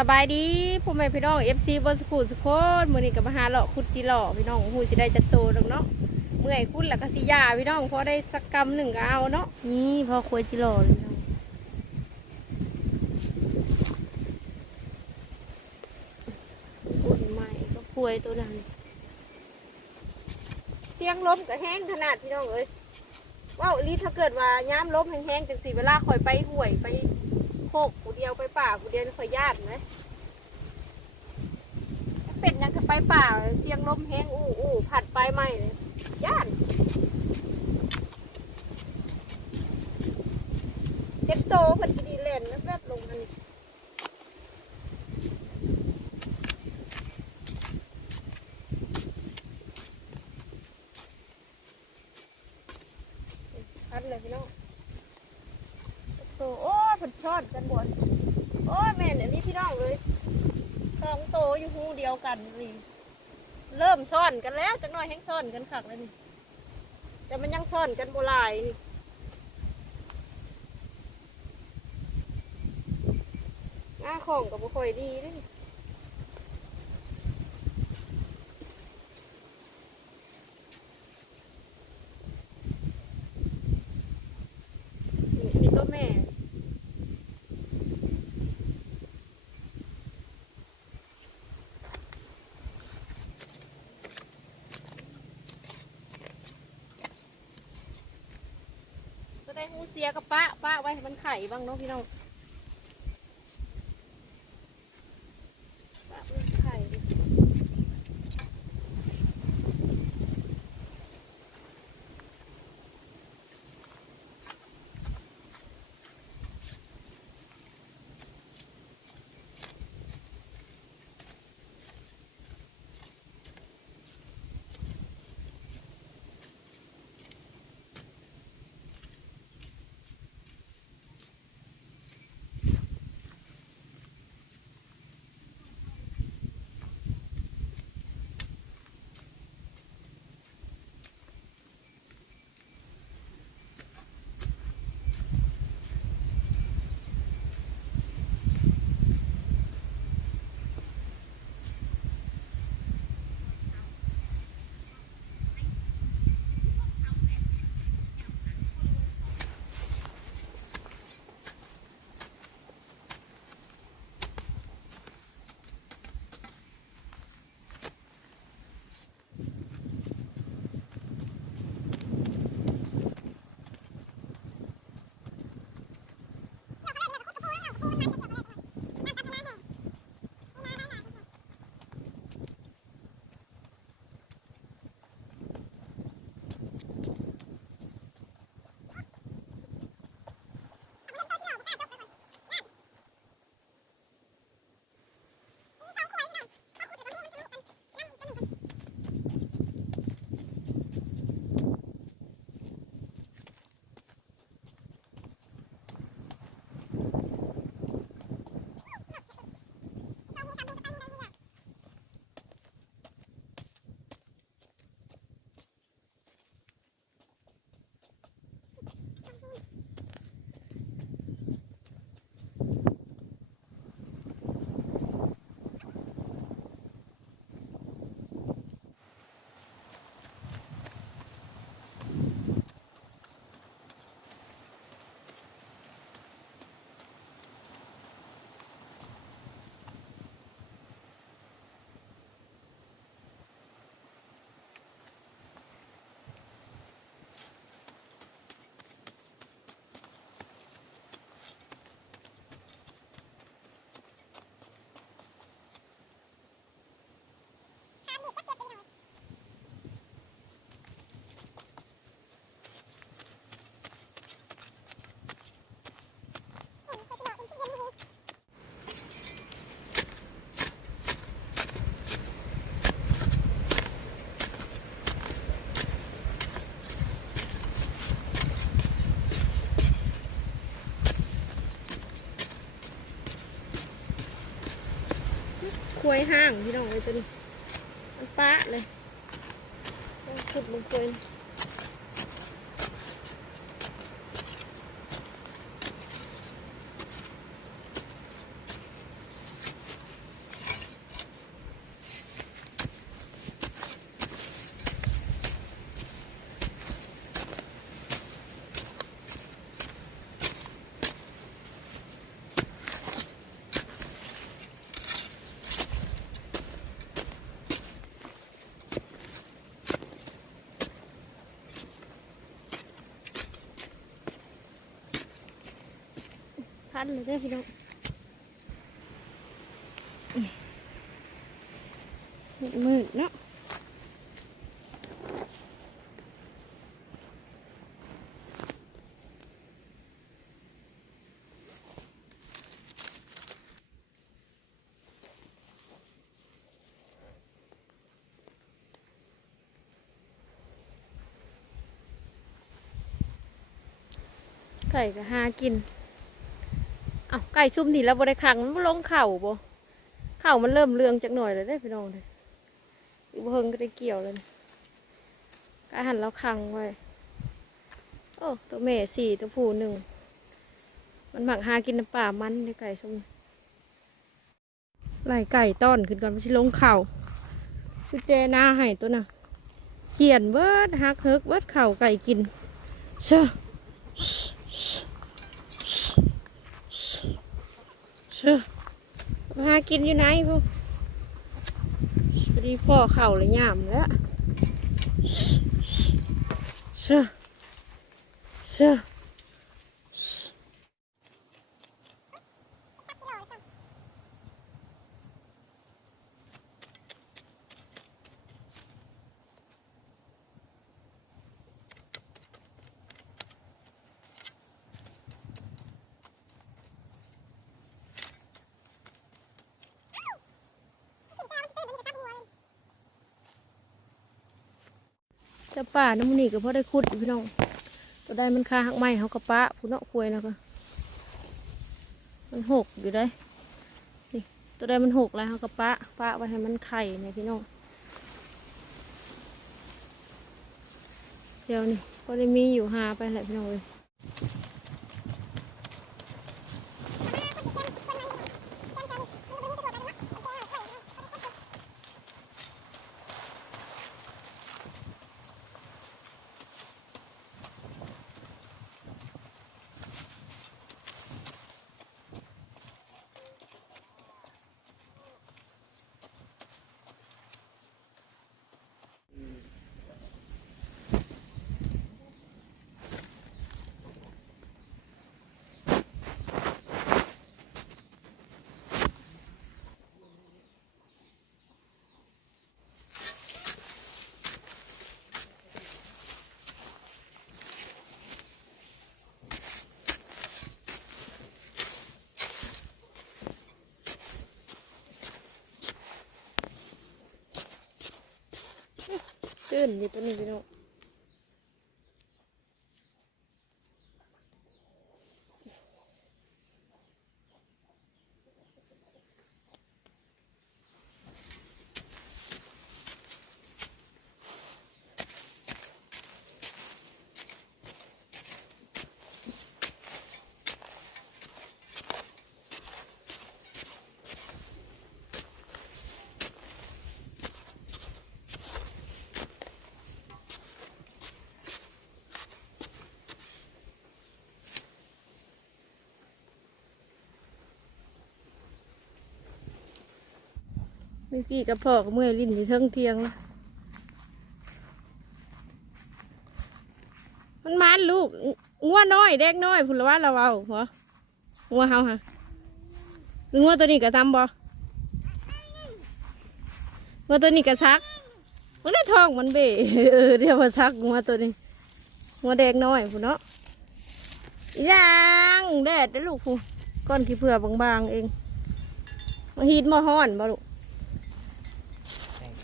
สบายดีพ่อแม่พี่น้อง FC บนสกูลสกคนมื้อนี้ก็มาหาเลาะคุดจิหล่อพี่น้องฮู้สิได้จักโตดอกเนาะเมื่อยคุดแล้วก็สิยาพี่น้องพอได้สักกำหนึ่งก็เอาเนาะนี่พอคุยจิหล่อพี่น้องอุ่นใหม่ก็คุยตัวนั้นเสียงลมก็แห้งขนาดพี่น้องเอ้ยว้าวอีหลีถ้าเกิดว่าย้ำลมแห้งๆจังสิเวลาคอยไปห่วยไปโคกกูเดียวไปป่ากูเดียวคอยญาติไหมเป็ดยังจะไปป่าเสียงลมแห้งอู้อู้ผัดไปไหมเลยญาติเจ็บโตเพิ่นกินดีเล่นแล้วแบบลงอันนี้พัดเลยพี่น้อง โตโอดกันบนโอ้ยแม่นอันนี้พี่น้องเลยสองโตอยู่หูเดียวกันนี่เริ่มซ่อนกันแล้วจักหน่อยแห้งซ่อนกันขักแล้วนี่แต่มันยังซ่อนกันโบหลายนี่หน้าของกับบุค่อยดีด้วยอันนี้ตัวแม่ ก็ได้ หูเสียกับป้าป้าไว้ให้มันไข่บ้างเนาะพี่น้อง วยห้างพี่น้องเลยตัวนี้มันป้าเลย ต้ นเลยเด้อพี่น้องมืดเนาะไก่ก็หากิน อาไก่ซุ่มนี่แล้วบริขังมันลงเข่าบ่เข่ามันเริ่มเรืองจากหน่อยเลยได้พี่น้องเลยอีเพิงก็ได้เกี่ยวเลยไก่หันแล้วขังไว้โอ้ตัวแม่สี่ตัวผู้หนึ่งมันหมักหากินน้ำป่ามันในไก่ซุ่มไล่ไก่ต้อนขึ้นก่อนไปชิลงเข่าคือเจนาให้ตัวน่ะเขียนเบิร์ดฮักเฮิกเบิร์ดเข่าไก่กินเชื่อ ชื่อมาหากินอยู่ไหนพวกรีพ่อเข่าเลยยามแล้วเชื่อเชื่อ จะป่าน้ำมันนี่ก็พอได้คุดอยู่พี่น้องตัวได้มันคาหักไม้เขากระปะผู้เนาะคุยนะก็มันหกอยู่ได้นี่ตัวได้มันหกแล้วเขากระปะปะไว้ให้มันไข่เนี่ยพี่น้องเดี๋ยวนี่ก็ได้มีอยู่หาไปแหละพี่น้องเลย ตื้นนี่ตัวนี้พี่น้อง มื่อกี้กับพ่อกับเมื่อยลิ้นอยู่เทิงเทียงนะมันมานลูกงัวน้อยเด็กน้อยพุ่นละว่าเราเอาหัวงัวเฮาฮะหรืองัวตัวนี้ก็ทำบ่งัวตัวนี้ก็ซักมันได้ทองมันเบ้เออเดี๋ยวมาซักงัวตัวนี้งัวเด็กน้อยพุ่นเนาะอีหยังแดดเด้ลูกพุ่นก้อนขี้เผื่อบางๆเองมาฮีดมาฮ้อนบ่ลูก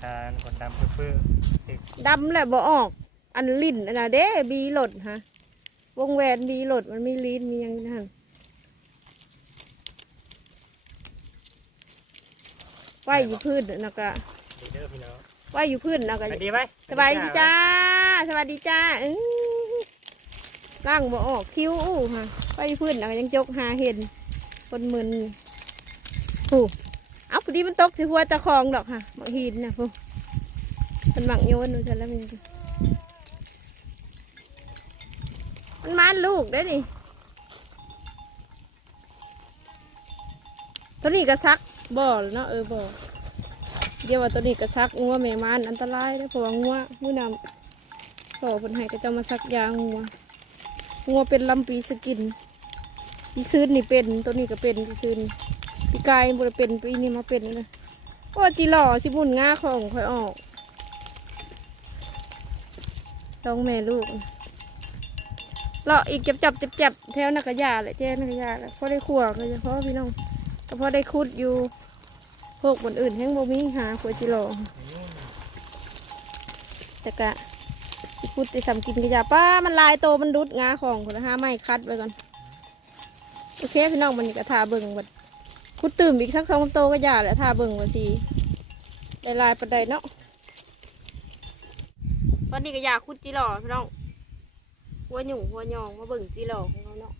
แข่งคานคนดำเพื่อๆเด็กดำแหละบ่ออก อันลิ้นอันน่ะเด้บีหลดฮะ วงแหวนบีหลดมันมีลิ้นมีหยังนั่นไหวอยู่พื้นนะกะดีเด้อพี่น้องไหวอยู่พื้นนะกะไปดีไหมสบายดีจ้า สวัสดีจ้าอื้อร่างบ่ออกคิ้วอู้ฮะไหวอยู่พื้นนะกะยังจกหาเห็นคนมึนผู้ เอาพอดีมันตกสิหัวจะคลองดอกค่ะบหินนะผู้มันหมักโยนดูฉันแล้วมันมันมาลูกได้ดิตัวนี้ก็ซักบ่อเนาะเออบ่อเดี๋ยวว่าตัวนี้ก็ซักงัวแม่มานอันตรายนะเพราะว่างัวมือนำพ่อคนให้ก็จะมาซักยางงัวงัวเป็นลำปีสกินพี่ซื้อนี่เป็นตัวนี้ก็เป็นพี่ซื้อนี่ พี่กายบ่ได้เป็นปีนี้มาเป็นเลยโอ้จีหล่อสิบุญง่าของค่อยออกสองแม่ลูกเลาะอีกจับจับจับจับแถวนักกระยาเลยแจ้นักกระยาแล้วพอได้ขัวก็เฉพาะพี่น้องก็พอได้คุดอยู่พวกบนอื่นแห้งบ่มีหาขวจีหล่อแต่กะสิคุดจะสำกินกระยาป้ามันลายโตมันดุดงาของคนละห้าไม้คัดไว้ก่อน โอเคพี่น้องมันนี่ก็ทาเบิ่งบัด คุดตื่มอีกสักสองโตก็อย่าแหละทาเบิ่งว่าสิได้ลายประไดเนาะตอนนี้ก็อยากคุดจีหล่อพี่น้องหัวหยุ่งหัวยองมาเบิ่งจีหล่อของเราเนาะ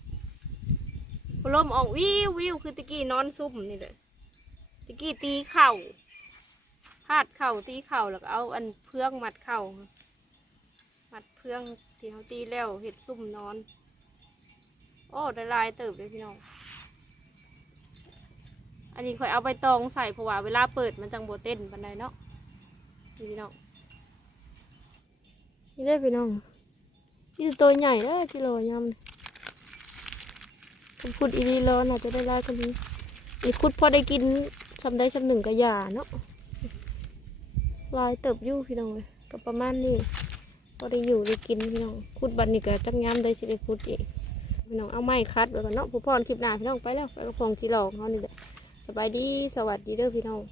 พลมออกวิววิวคือตะกี้นอนซุ่มนี่เลยตะกี้ตีเข่าพาดเข่าตีเข่าแล้วก็เอาอันเพื่องมัดเข่ามัดเพื่องที่เขาตีแล้วเห็ดซุ่มนอน โอ้ได้ลายเติบเลยพี่น้อง อันนี้ค่อยเอาใบตองใส่เพราะว่าเวลาเปิดมันจังโบเต้นบันไดเนาะนี่พี่น้องนี่ได้พี่น้องนี่ตัวใหญ่เด้อกิโลยำผมขุดอีรีร้อนอาจจะได้ลายกันนี้อีขุดพอได้กินชำได้ชำหนึ่งกระยาเนาะลายเติบยู่พี่น้องเลยก็ประมาณนี้พอได้อยู่ได้กินพี่น้องขุดบันนี่ก็จังย้ำได้สิได้ขุดอีกพี่น้องเอาไม้คัดไว้ก่อนเนาะผู้พ่อคลิปหน้าพี่น้องไปแล้วไปกับพงกีหลอกเขานี่แหละ สบายดีสวัสดีเด้อพี่น้อง